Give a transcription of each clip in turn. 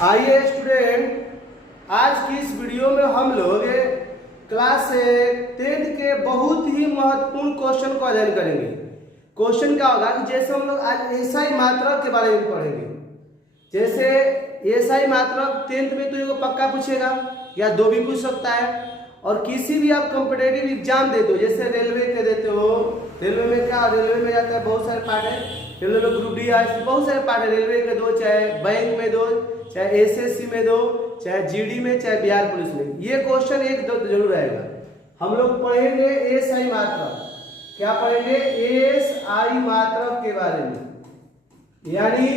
आइए स्टूडेंट, आज की इस वीडियो में हम लोग क्लास 10 के बहुत ही महत्वपूर्ण क्वेश्चन को अध्ययन करेंगे। क्वेश्चन क्या होगा कि जैसे हम लोग आज एसआई मात्रक के बारे में पढ़ेंगे। जैसे एसआई मात्रक 10th में तो ये पक्का पूछेगा या दो भी पूछ सकता है। और किसी भी आप कॉम्पिटेटिव एग्जाम देते हो, जैसे रेलवे के देते हो, रेलवे में क्या, रेलवे में जाता है बहुत सारे पार्ट है, रेलवे में ग्रुप डी है, बहुत सारे पार्ट है रेलवे के दो, चाहे बैंक में दो, चाहे एसएससी में दो, चाहे जीडी में, चाहे बिहार पुलिस में। ये क्वेश्चन एक दो जरूर आएगा। हम लोग पढ़ेंगे एसआई मात्रक। क्या पढ़ेंगे? एसआई मात्रक के बारे में, यानी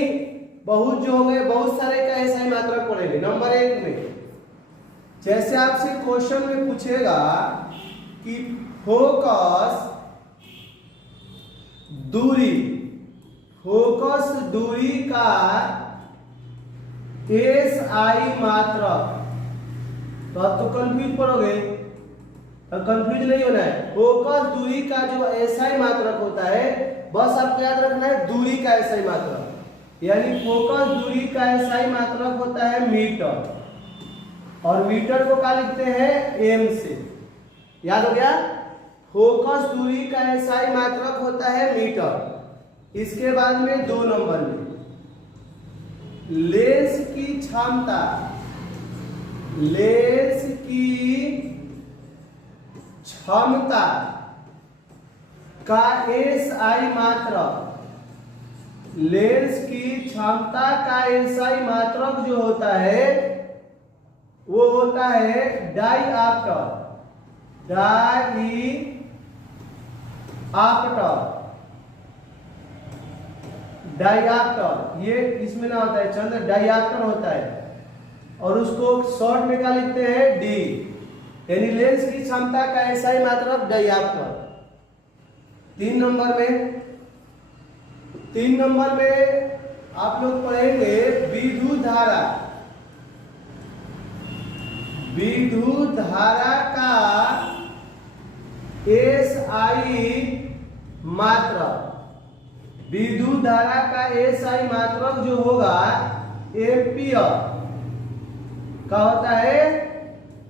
बहुत जो होंगे बहुत सारे का एसआई मात्रक पढ़ेंगे। नंबर 1 में जैसे आपसे क्वेश्चन में पूछेगा कि फोकस दूरी का एसआई मात्रक, तो आप तो कंफ्यूज पड़ोगे, कंफ्यूज नहीं होना है। फोकस दूरी का जो एसआई मात्रक होता है, बस आपको याद रखना है दूरी का एसआई मात्रक, यानी फोकस दूरी का एसआई मात्रक होता है मीटर, और मीटर को क्या लिखते हैं? एम से। याद हो गया? फोकस दूरी का एसआई मात्रक होता है मीटर। इसके बाद में 2 नंबर में लेंस की क्षमता, लेंस की क्षमता का एसआई मात्रक, लेंस की क्षमता का एसआई मात्रक जो होता है वो होता है डाईऑप्टर, डाईऑप्टर। ये इसमें ना होता है चंद्र, डाईऑप्टर होता है, और उसको शॉर्ट में क्या लिखते हैं? डी, यानी लेंस की क्षमता का एसआई मात्रक डाईऑप्टर। 3 नंबर में आप लोग पढ़ेंगे विद्युत धारा, विद्युत धारा का एसआई मात्रक, विद्युत धारा का एसआई मात्रक जो होगा एम्पियर का होता है,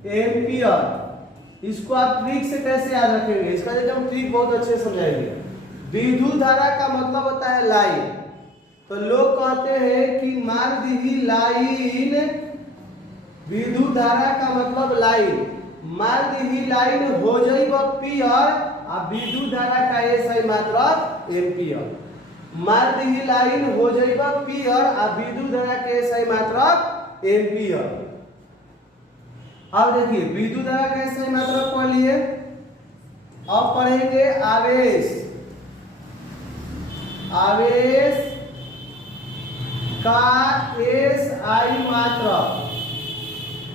एम्पियर। इसको आप ट्रिक से कैसे याद रखेंगे? इसका देखिए हम ट्रिक बहुत अच्छे से समझाएंगे। विद्युत धारा का मतलब होता है लाइन, तो लोग कहते हैं कि मार दी लाइन, विद्युत धारा का मतलब लाइन, मार दी लाइन हो जाइब पियर, आ विद्युत धारा का एसआई मात्रक एम्पियर। मार दी लाइन हो जाइब पियर, आ विद्युत धारा का एसआई मात्रक एम्पियर। अब देखिए विद्युत धारा का एसआई मात्रक पढ़ लिए। अब पढ़ेंगे आवेश, आवेश का एसआई मात्रक।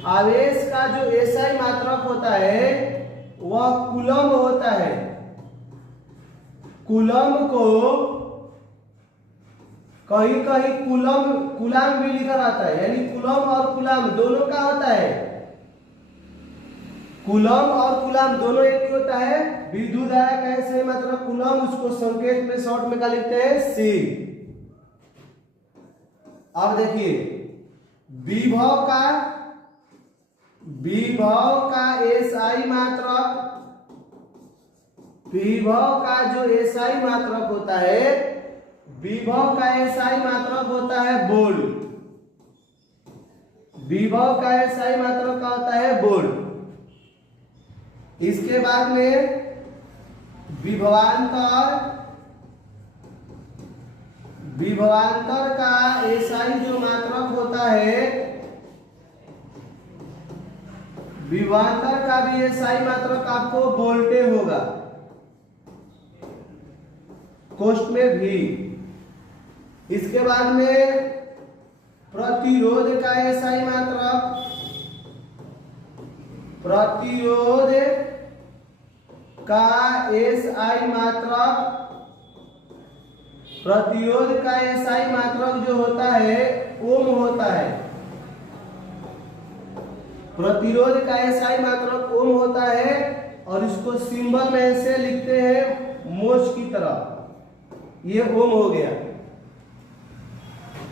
आवेश का जो एसआई मात्रक होता है वह कूलम होता है। कूलम को कहीं कहीं कूलाम भी लिखा रहता है, यानी कूलम और कूलाम दोनों का होता है। कूलम और कूलाम दोनों एक ही होता है। विद्युत धारा का एसआई मात्रक कूलम, उसको संकेत में शॉर्ट में क्या लिखते हैं? सी। अब देखिए विभव का एसआई मात्रक, विभव का जो एसआई मात्रक होता है, विभव का एसआई मात्रक होता है वोल्ट। विभव का एसआई मात्रक का होता है वोल्ट। इसके बाद में विभवांतर, विभवांतर का एसआई जो मात्रक होता है, विभवांतर का भी एसआई मात्रक आपको वोल्टे होगा, कोष्ठ में भी। इसके बाद में प्रतिरोध का एसआई मात्रक, प्रतिरोध का एसआई मात्रक, प्रतिरोध का एसआई मात्रक जो होता है ओम होता है। प्रतिरोध का एसआई मात्रक ओम होता है, और इसको सिंबल में ऐसे लिखते हैं मोच की तरह, ये ओम हो गया।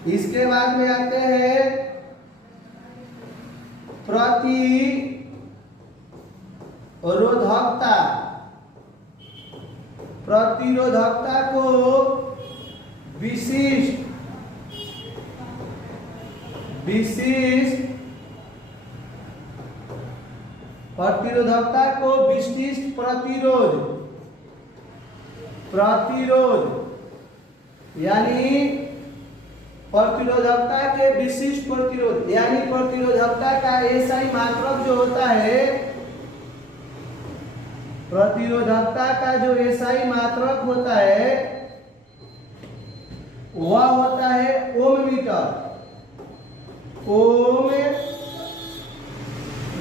इसके बाद में आते हैं प्रतिरोधकता, प्रतिरोधकता को विशिष्ट प्रतिरोधकता को विशिष्ट प्रतिरोध यानी प्रतिरोधकता के विशिष्ट प्रतिरोध यानी प्रतिरोधकता का एसआई मात्रक जो होता है, प्रतिरोधकता का जो एसआई मात्रक होता है वह होता है ओम मीटर। ओम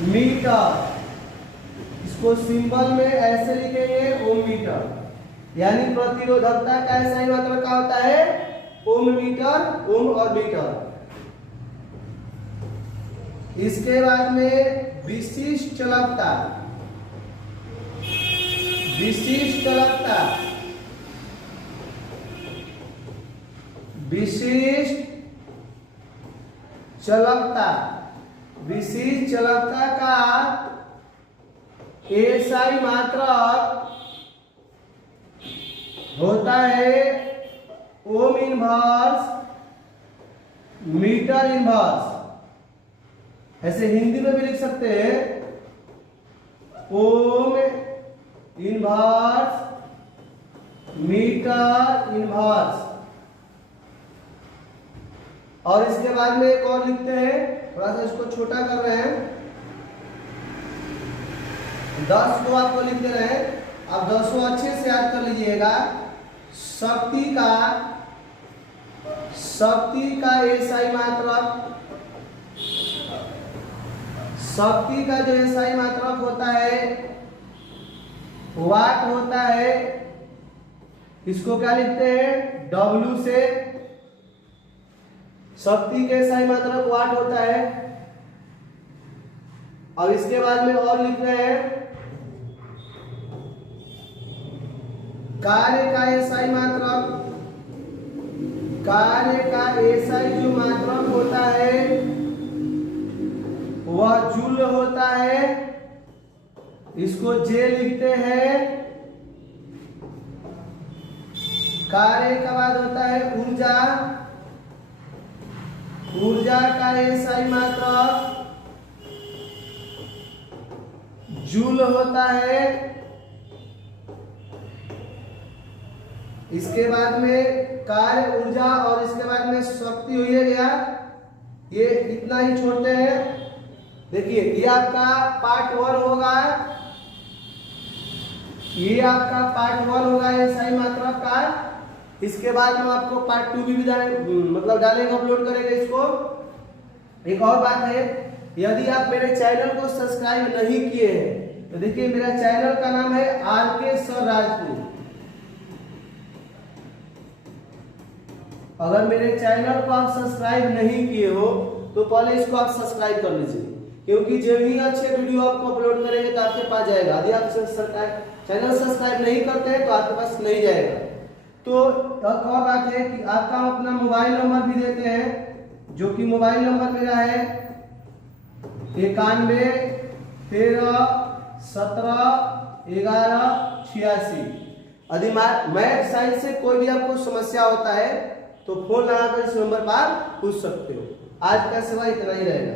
मीटर, इसको सिंबल में ऐसे लिखेंगे ओम मीटर, यानी प्रतिरोधकता का एसआई मात्रक क्या होता है, ओम मीटर, ओम और मीटर। इसके बाद में विशिष्ट चालकता, विशिष्ट चालकता, विशिष्ट चालकता, विशिष्ट चालकता का एसआई मात्रक होता है ओम इनवर्स मीटर इनवर्स। ऐसे हिंदी में भी लिख सकते हैं ओम इनवर्स मीटर इनवर्स। और इसके बाद में एक और लिखते हैं, थोड़ा सा इसको छोटा कर रहे हैं, 10 को आपको लिख दे रहे हैं। अब 10 को अच्छे से याद कर लीजिएगा। शक्ति का एसआई मात्रक, शक्ति का जो एसआई मात्रक होता है वाट होता है। इसको क्या लिखते हैं, डब्ल्यू से। शक्ति के एसआई मात्रक वाट होता है। अब इसके बाद में और लिख रहे हैं कार्य का एसआई मात्रक, कार्य का एसआई जो मात्रक होता है वह जूल होता है। इसको जे लिखते हैं। कार्य का बाद होता है ऊर्जा, ऊर्जा का एसआई मात्रक जूल होता है। इसके बाद में कार्य, ऊर्जा और इसके बाद में शक्ति हो गया। ये इतना ही छोड़ते हैं। देखिए ये आपका पार्ट 1 होगा, ये आपका पार्ट 1 होगा एसआई मात्रक का। इसके बाद में आपको पार्ट 2 भी मतलब डालेंगे, अपलोड करेंगे इसको। एक और बात है, यदि आप मेरे चैनल को सब्सक्राइब नहीं किए हैं तो देखिए मेरा चैनल का नाम है आरके सर राजपूत। अगर मेरे चैनल को आप सब्सक्राइब नहीं किए हो तो पहले इसको आप सब्सक्राइब कर लीजिए, क्योंकि जब भी अच्छे वीडियो आपको अपलोड करेंगे तो आपके पास जाएगा। यदि आप चैनल सब्सक्राइब नहीं करते हैं तो आपके पास नहीं जाएगा। तो एक और बात है कि आपका अपना मोबाइल नंबर भी देते हैं, जो कि मोबाइल नंबर मेरा है 9113171186। यदि मैथ साइंस से कोई भी आपको समस्या होता है तो फोन लगाकर इस नंबर पर पूछ सकते हो। आज का सेवा इतना ही रहेगा।